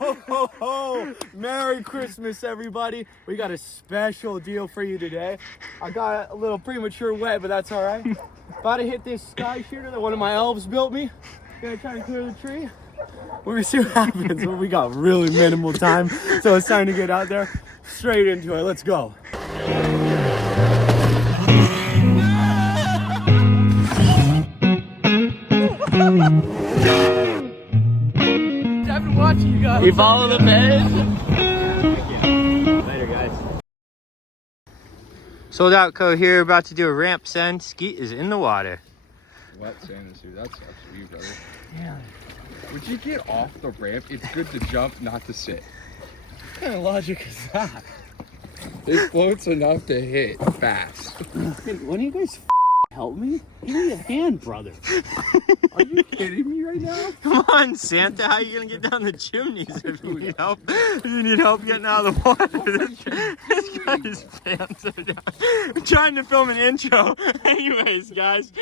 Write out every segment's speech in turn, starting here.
Ho, ho, ho! Merry Christmas, everybody. We got a special deal for you today. I got a little premature wet, but that's all right. About to hit this sky shooter that one of my elves built me. Gonna try and clear the tree. We're gonna see what happens. Well, we got really minimal time, so it's time to get out there. Straight into it. Let's go. I've been watching you guys. You follow the page? Later, guys. SoldOutco here, about to do a ramp send. Skeet is in the water. Wet sand, dude. That sucks for you, brother. Yeah. Would you get off the ramp? It's good to jump, not to sit. What kind of logic is that? It floats enough to hit fast. When you guys help me? Give me a hand, brother. Are you kidding me right now? Come on, Santa, how are you gonna get down the chimneys if you need help? If you need help getting out of the water. This guy's pants are down. I'm trying to film an intro. Anyways, guys,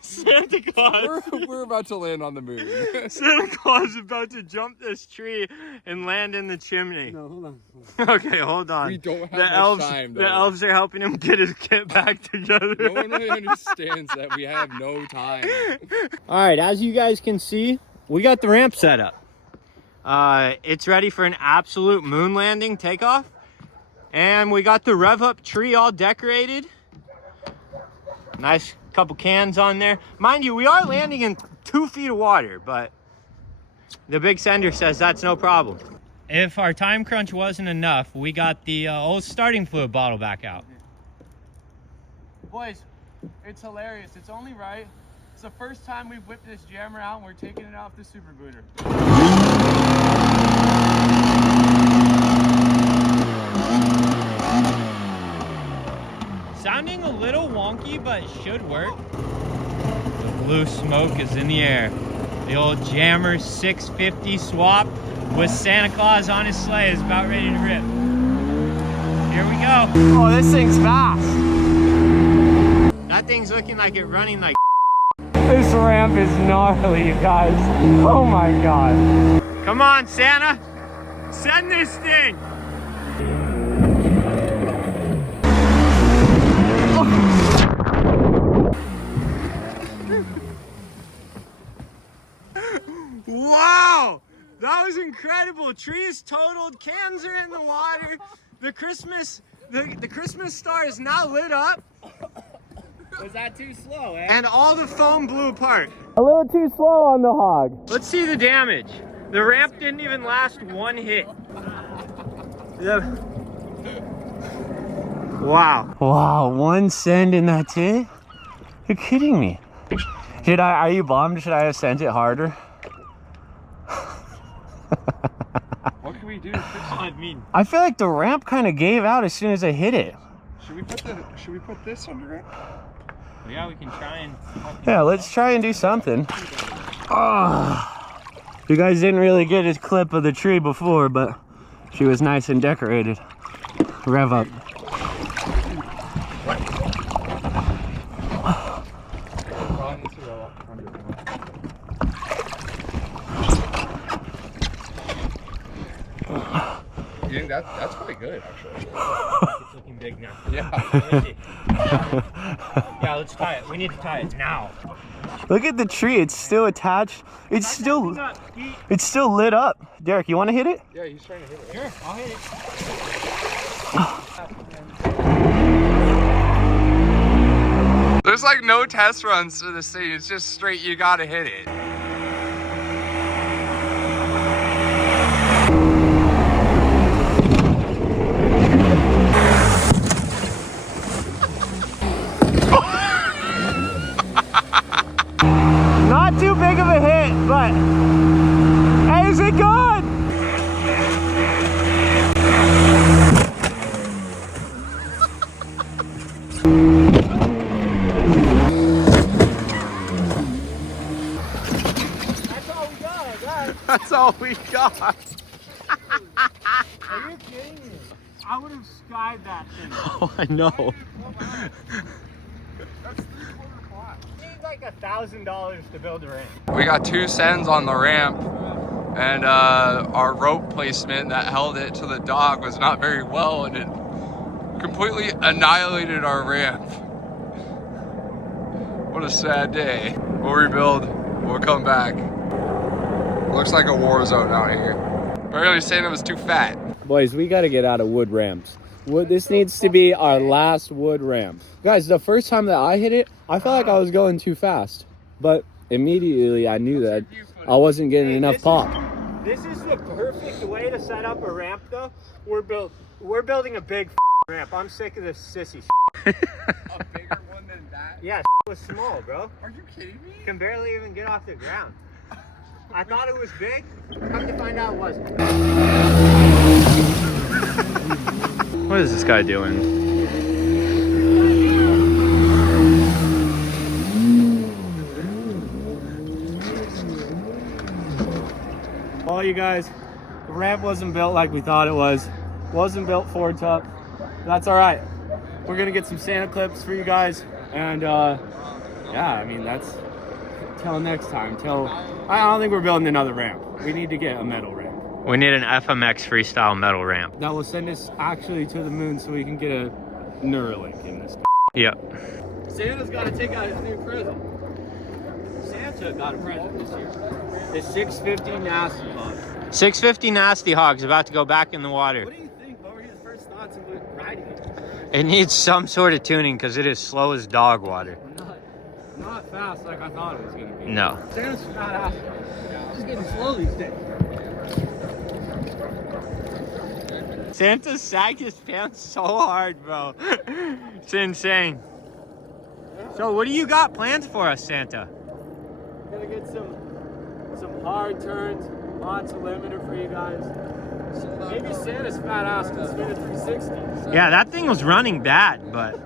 Santa Claus. We're about to land on the moon. Santa Claus is about to jump this tree and land in the chimney. No, hold on. Okay, hold on. We don't have the much elves, time, though. The elves are helping him get his kit back together. No one really understands that we have no time. All right, as you guys can see, we got the ramp set up. It's ready for an absolute moon landing takeoff. And we got the rev up tree all decorated. Nice couple cans on there. Mind you, we are landing in 2 feet of water, but the big sender says that's no problem. If our time crunch wasn't enough, we got the old starting fluid bottle back out. Boys, it's hilarious. It's only right. It's the first time we've whipped this jammer out and we're taking it off the super booter. Sounding a little wonky, but it should work. The blue smoke is in the air. The old Jammer 650 swap with Santa Claus on his sleigh is about ready to rip. Here we go. Oh, this thing's fast. That thing's looking like it's running like. This ramp is gnarly, you guys. Oh my God. Come on, Santa. Send this thing. Wow, that was incredible. Tree is totaled, cans are in the water. The Christmas star is now lit up. Was that too slow, eh? And all the foam blew apart. A little too slow on the hog. Let's see the damage. The ramp didn't even last one hit. Wow. Wow, one send and that's it? You're kidding me. Are you bummed? Should I have sent it harder? What can we do to fix it? I feel like the ramp kind of gave out as soon as I hit it. Should we put this under it? Yeah, we can try and... Yeah, let's try and do something. Oh, you guys didn't really get a clip of the tree before, but she was nice and decorated. Rev up. You think that's pretty good, actually. It's looking big now. Yeah. Yeah, let's tie it. We need to tie it now. Look at the tree, it's still attached. It's still lit up. Derek, you want to hit it? Yeah, he's trying to hit it. Sure, I'll hit it. There's like no test runs to this thing. It's just straight, you gotta hit it. Not too big of a hit, but hey, is it good? That's all we got. Are you kidding me? I would have skied that thing. Oh, I know. That's 3/4 flat. need like $1,000 to build a ramp. We got 2 sends on the ramp, and our rope placement that held it to the dock was not very well, and it completely annihilated our ramp. What a sad day. We'll rebuild, we'll come back. Looks like a war zone out here. Apparently Santa was too fat. Boys, we got to get out of wood ramps. This needs to be our last wood ramp. Guys, the first time that I hit it, I felt like I was going too fast. But immediately I knew that I wasn't getting enough pop. This is the perfect way to set up a ramp, though. We're building a big ramp. I'm sick of this sissy. A bigger one than that? Yeah, was small, bro. Are you kidding me? Can barely even get off the ground. I thought it was big. Come to find out it wasn't. What is this guy doing? Well, you guys, the ramp wasn't built like we thought it was. Wasn't built forward top. That's all right. We're gonna get some Santa clips for you guys, and yeah, I mean that's till next time. I don't think we're building another ramp. We need to get a metal ramp. We need an FMX freestyle metal ramp. That will send us actually to the moon so we can get a Neuralink in this. Yep. Santa's got to take out his new present. Santa got a present this year. The 650 Nasty Hog. 650 Nasty Hog's about to go back in the water. What do you think? What were his first thoughts of riding it? It needs some sort of tuning because it is slow as dog water. Not fast like I thought it was going to be. No. Santa's not out. He's getting slow these days. Santa sagged his pants so hard, bro. It's insane. So what do you got plans for us, Santa? Gonna get some hard turns, lots of limiter for you guys. Maybe Santa's fat ass can spin a 360. Yeah, that thing was running bad, but...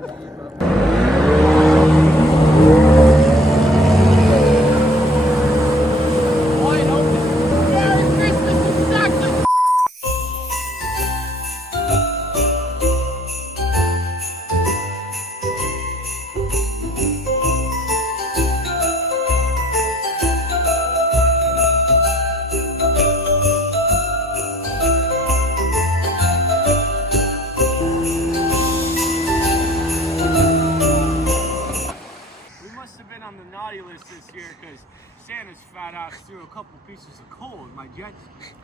this year because Santa's fat ass threw a couple pieces of coal in my jet ski.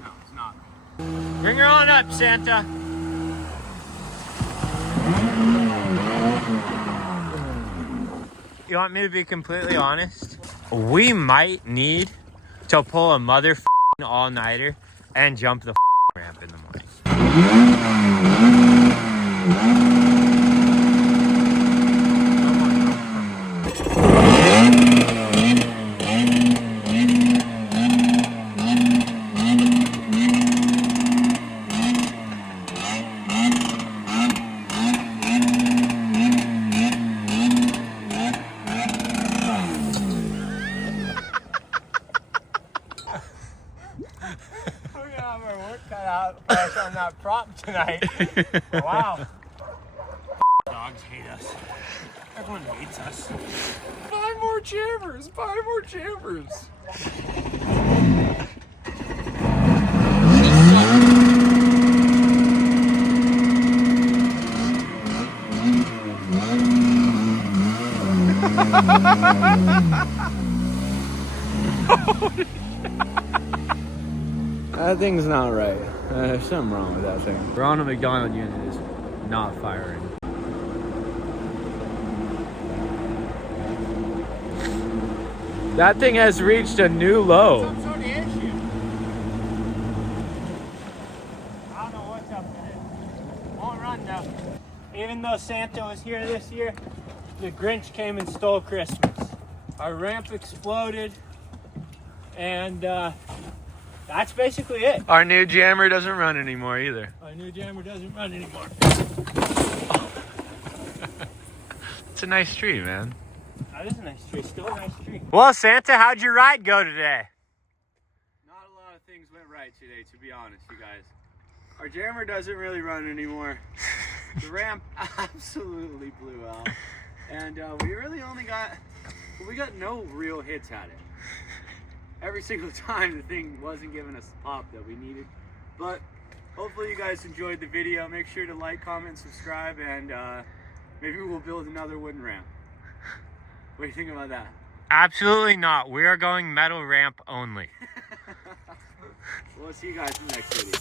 No, it's not. Bring her on up, Santa. You want me to be completely honest? We might need to pull a mother all-nighter and jump the ramp in the morning. We're gonna have our work cut out for us on that prop tonight. Wow. Dogs hate us. Everyone hates us. 5 more chambers! 5 more chambers! That thing's not right. There's something wrong with that thing. Ronald McDonald unit is not firing. That thing has reached a new low. Some sort of issue. I don't know what's up with it. Won't run though. Even though Santa was here this year, the Grinch came and stole Christmas. Our ramp exploded, and that's basically it. Our new jammer doesn't run anymore either. Our new jammer doesn't run anymore. It's a nice tree, man. That is a nice tree. Still a nice tree. Well, Santa, how'd your ride go today? Not a lot of things went right today, to be honest, you guys. Our jammer doesn't really run anymore. The ramp absolutely blew out. And we really only got no real hits at it. Every single time the thing wasn't giving us the pop that we needed. But hopefully you guys enjoyed the video. Make sure to like, comment, subscribe, and maybe we'll build another wooden ramp. What do you think about that? Absolutely not. We are going metal ramp only. We'll see you guys in the next video.